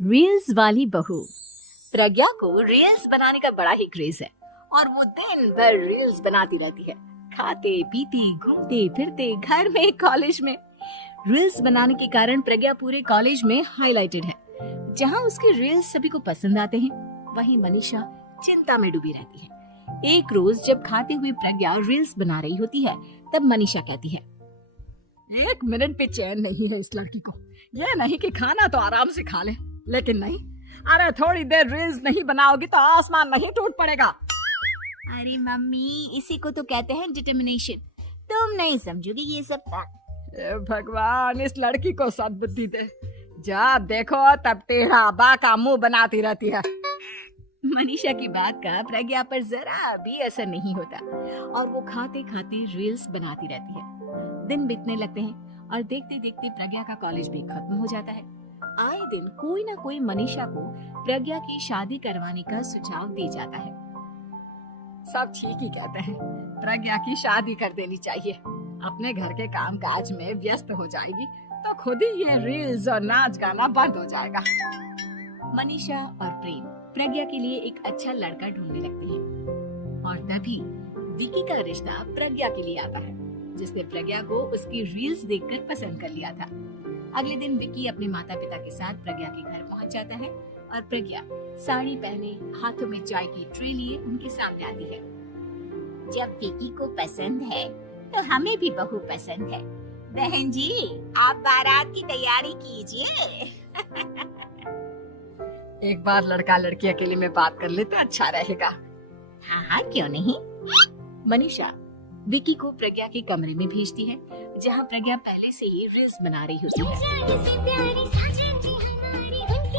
Reels वाली बहू। प्रज्ञा को रील्स बनाने का बड़ा ही क्रेज है और वो दिन भर रील्स बनाती रहती है, खाते पीते घूमते फिरते घर में कॉलेज में। रील्स बनाने के कारण प्रज्ञा पूरे कॉलेज में हाईलाइटेड है। जहाँ उसके रील्स सभी को पसंद आते हैं, वहीं मनीषा चिंता में डूबी रहती है। एक रोज जब खाते हुए प्रज्ञा रील्स बना रही होती है, तब मनीषा कहती है, 1 मिनट पे चैन नहीं है इस लड़की को। ये नहीं कि खाना तो आराम से खा ले, लेकिन नहीं, अरे थोड़ी देर रील्स नहीं बनाओगी तो आसमान नहीं टूट पड़ेगा। अरे मम्मी, इसी को तो कहते हैं डिटर्मिनेशन। तुम नहीं समझोगी ये सब। भगवान, इस लड़की को सद्बुद्धि दे। जब देखो तब टेढ़ा बाका मुंह बनाती रहती है। मनीषा की बात का प्रज्ञा पर जरा भी असर नहीं होता और वो खाते खाते रील्स बनाती रहती है। दिन बीतने लगते हैं और देखते देखते प्रज्ञा का कॉलेज भी खत्म हो जाता है। आए दिन कोई ना कोई मनीषा को प्रज्ञा की शादी करवाने का सुझाव दे जाता है। सब ठीक ही कहते हैं, प्रज्ञा की शादी कर देनी चाहिए। अपने घर के काम काज में व्यस्त हो जाएगी तो खुद ही ये रील्स और नाच गाना बंद हो जाएगा। मनीषा और प्रेम प्रज्ञा के लिए एक अच्छा लड़का ढूंढने लगते हैं और तभी विकी का रिश्ता प्रज्ञा के लिए आता है, जिसने प्रज्ञा को उसकी रील्स देखकर पसंद कर लिया था। अगले दिन विकी अपने माता पिता के साथ प्रज्ञा के घर पहुंच जाता है और प्रज्ञा साड़ी पहने हाथों में चाय की ट्रे लिए उनके सामने आती है। जब विकी को पसंद है तो हमें भी बहू पसंद है। बहन जी, आप बारात की तैयारी कीजिए। एक बार लड़का लड़की अकेले में बात कर ले तो अच्छा रहेगा। हाँ हाँ, क्यों नहीं। मनीषा विकी को प्रज्ञा के कमरे में भेजती है, जहाँ प्रज्ञा पहले से ही रील्स बना रही होती है।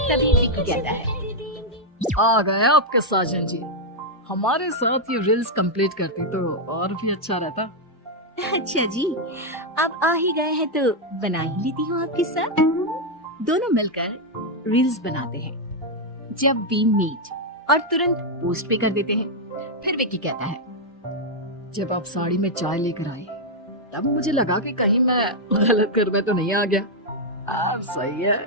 तभी विकी कहता है, आ गए आपके साजन जी। हमारे साथ ये रील्स कंप्लीट करती तो और भी अच्छा रहता। अच्छा जी, आप आ ही गए हैं तो बना ही लेती हूँ आपके साथ। दोनों मिलकर रील्स बनाते हैं। जब वी मीट और तुरंत पोस्ट पे कर देते हैं। फिर विकी कहता है, जब आप साड़ी में चाय लेकर आए तब मुझे लगा कि कहीं मैं गलत कर में तो नहीं आ गया। आप सही है।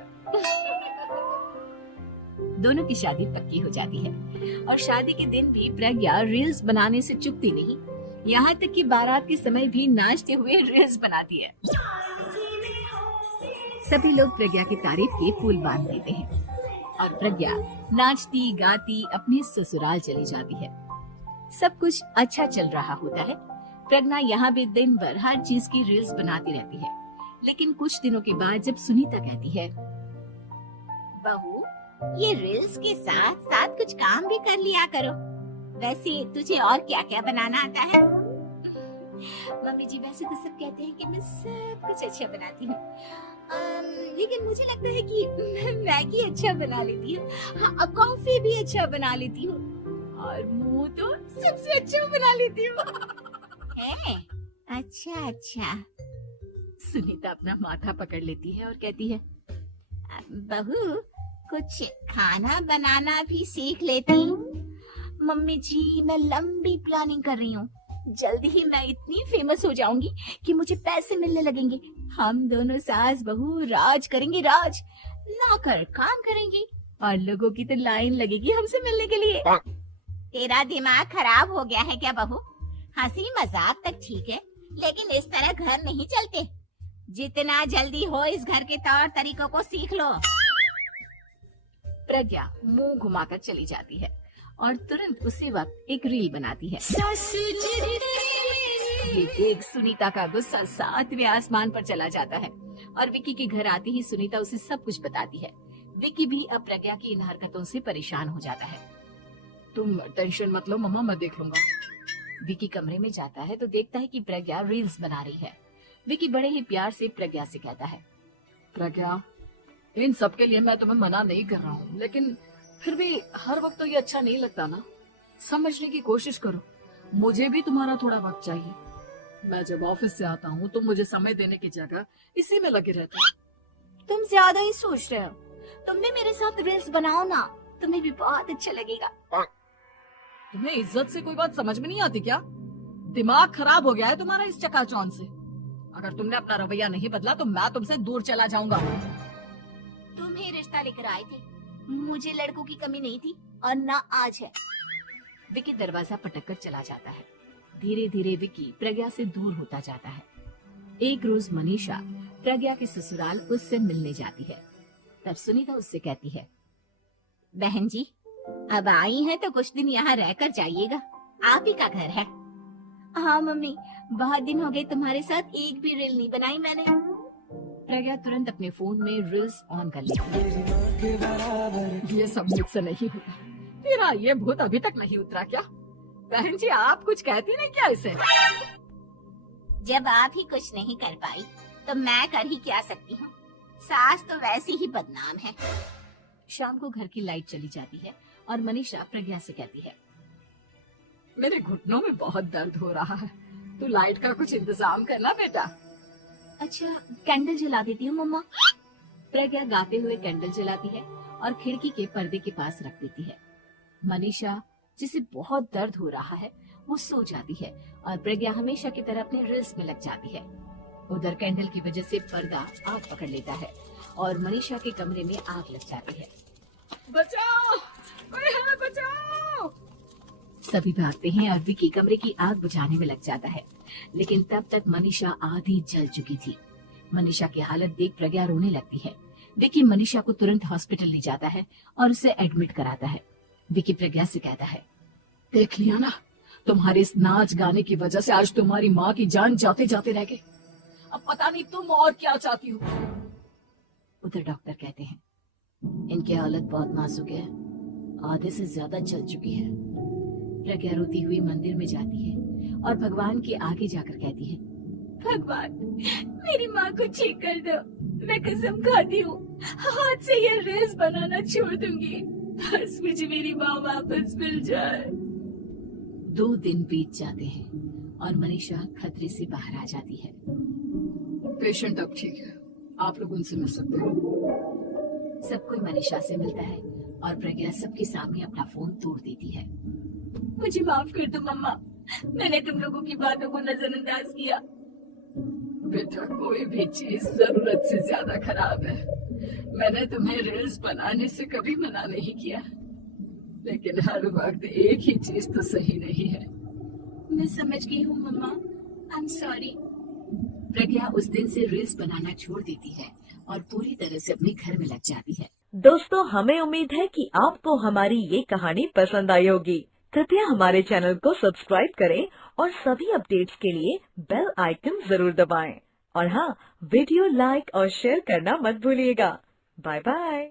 दोनों की शादी पक्की हो जाती है और शादी के दिन भी प्रज्ञा रील्स बनाने से चूकती नहीं। यहाँ तक कि बारात के समय भी नाचते हुए रील्स बनाती है। सभी लोग प्रज्ञा की तारीफ के पुल बांध देते हैं और प्रज्ञा नाचती गाती अपने ससुराल चली जाती है। सब कुछ अच्छा चल रहा होता है। प्रज्ञा यहाँ भी दिन भर हर चीज की रील्स बनाती रहती है। लेकिन कुछ दिनों के बाद जब सुनीता कहती है, बहू, ये रील्स के साथ साथ कुछ काम भी कर लिया करो। वैसे तुझे और क्या क्या बनाना आता है? मम्मी जी, वैसे तो सब कहते हैं कि मैं सब कुछ अच्छा बनाती हूँ, लेकिन मुझे लगता है कि मैं मैगी अच्छा बना लेती हूँ, हाँ, कॉफी भी अच्छा बना लेती हूँ और मुंह तो सबसे अच्छा बना लेती हूँ। है? अच्छा अच्छा। सुनीता अपना माथा पकड़ लेती है और कहती है, बहू, कुछ खाना बनाना भी सीख लेती। मम्मी जी, मैं लंबी प्लानिंग कर रही हूँ। जल्दी ही मैं इतनी फेमस हो जाऊंगी कि मुझे पैसे मिलने लगेंगे। हम दोनों सास बहू राज करेंगे, राज नौकर काम करेंगे और लोगों की तो लाइन लगेगी हमसे मिलने के लिए। तेरा दिमाग खराब हो गया है क्या बहू? हंसी मजाक तक ठीक है, लेकिन इस तरह घर नहीं चलते। जितना जल्दी हो इस घर के तौर तरीकों को सीख लो। प्रज्ञा मुंह घुमाकर चली जाती है और तुरंत उसी वक्त एक रील बनाती है। ये देख सुनीता का गुस्सा 7वें आसमान पर चला जाता है और विकी के घर आते ही सुनीता उसे सब कुछ बताती है। विकी भी अब प्रज्ञा की इन हरकतों से परेशान हो जाता है। तुम टेंशन मत लो मम्मा, मैं देख लूंगा। विकी कमरे में जाता है तो देखता है कि प्रज्ञा रील्स बना रही है। विकी बड़े ही प्यार से प्रज्ञा से कहता है, प्रज्ञा, इन सब के लिए मैं तुम्हें मना नहीं कर रहा हूँ, लेकिन फिर भी हर वक्त तो ये अच्छा नहीं लगता ना। समझने की कोशिश करो, मुझे भी तुम्हारा थोड़ा वक्त चाहिए। मैं जब ऑफिस से आता हूँ तो मुझे समय देने की जगह इसी में लगे रहते हो। तुम ज्यादा ही सोच रहे हो। तुम भी मेरे साथ रील्स बनाओ ना, तुम्हें भी बहुत अच्छा लगेगा। तुम्हें इज्जत से कोई बात समझ में नहीं आती क्या? दिमाग खराब हो गया है तुम्हारा इस चकाचौंध से। अगर तुमने अपना रवैया नहीं बदला तो मैं तुमसे दूर चला जाऊंगा। तुम ही रिश्ता लेकर आए थे, मुझे लड़कों की कमी नहीं थी और ना आज है। विकी दरवाजा पटककर चला जाता है। धीरे धीरे विकी प्रज्ञा से दूर होता जाता है। एक रोज मनीषा प्रज्ञा के ससुराल उससे मिलने जाती है। तब सुनीता उससे कहती है, बहन जी अब आई हैं तो कुछ दिन यहाँ रहकर जाइएगा, आप ही का घर है। हाँ मम्मी, बहुत दिन हो गए तुम्हारे साथ एक भी रील नहीं बनाई मैंने। प्रज्ञा तुरंत अपने फोन में रील्स ऑन कर लेती है। ये सब मुझसे नहीं होता। तेरा ये भूत अभी तक नहीं उतरा क्या? बहन जी आप कुछ कहती नहीं क्या इसे? जब आप ही कुछ नहीं कर पाई तो मैं कर ही क्या सकती हूँ। सास तो वैसी ही बदनाम है। शाम को घर की लाइट चली जाती है और मनीषा प्रज्ञा से कहती है, मेरे घुटनों में बहुत दर्द हो रहा है, तू लाइट का कुछ इंतजाम करना बेटा। अच्छा कैंडल जला देती हूँ मम्मा। प्रज्ञा गाते हुए कैंडल जलाती है और खिड़की के पर्दे के पास रख देती है। मनीषा जिसे बहुत दर्द हो रहा है वो सो जाती है और प्रज्ञा हमेशा की तरह अपने रील्स में लग जाती है। उधर कैंडल की वजह से पर्दा आग पकड़ लेता है और मनीषा के कमरे में आग लग जाती है। बचाओ, कोई है बचाओ। सभी भागते हैं और विकी कमरे की आग बुझाने में लग जाता है, लेकिन तब तक मनीषा आधी जल चुकी थी। मनीषा की हालत देख प्रज्ञा रोने लगती है। विकी मनीषा को तुरंत हॉस्पिटल ले जाता है और उसे एडमिट कराता है। विकी प्रज्ञा से कहता है, देख लिया ना, तुम्हारे इस नाच गाने की वजह से आज तुम्हारी माँ की जान जाते जाते रह गई। अब पता नहीं तुम और क्या चाहती हो। उधर डॉक्टर कहते हैं, इनकी हालत बहुत नाजुक है, आधे से ज्यादा जल चुकी है। प्रज्ञा रोती हुई मंदिर में जाती है और भगवान के आगे जाकर कहती है, भगवान मेरी माँ को ठीक कर दो, मैं कसम खाती हूँ हाथ से ये रील्स बनाना छोड़ दूंगी, बस मुझे मेरी माँ वापस मिल जाए। 2 दिन बीत जाते हैं और मनीषा खतरे से बाहर आ जाती है। पेशेंट अब ठीक है, आप लोग उनसे मिल सकते हो। सब कोई मनीषा से मिलता है और प्रज्ञा सबके सामने अपना फोन तोड़ देती है। मुझे माफ कर दो मम्मा, मैंने तुम लोगों की बातों को नजरअंदाज किया। बेटा कोई भी चीज जरूरत से ज्यादा खराब है। मैंने तुम्हें रील्स बनाने से कभी मना नहीं किया, लेकिन हर वक्त एक ही चीज तो सही नहीं है। मैं समझ गई हूँ मम्मा, आई एम सॉरी। प्रज्ञा उस दिन से रील्स बनाना छोड़ देती है और पूरी तरह से अपने घर में लग जाती है। दोस्तों हमें उम्मीद है कि आपको हमारी ये कहानी पसंद आई होगी। कृपया हमारे चैनल को सब्सक्राइब करें और सभी अपडेट्स के लिए बेल आइकन जरूर दबाएं। और हाँ, वीडियो लाइक और शेयर करना मत भूलिएगा। Bye bye.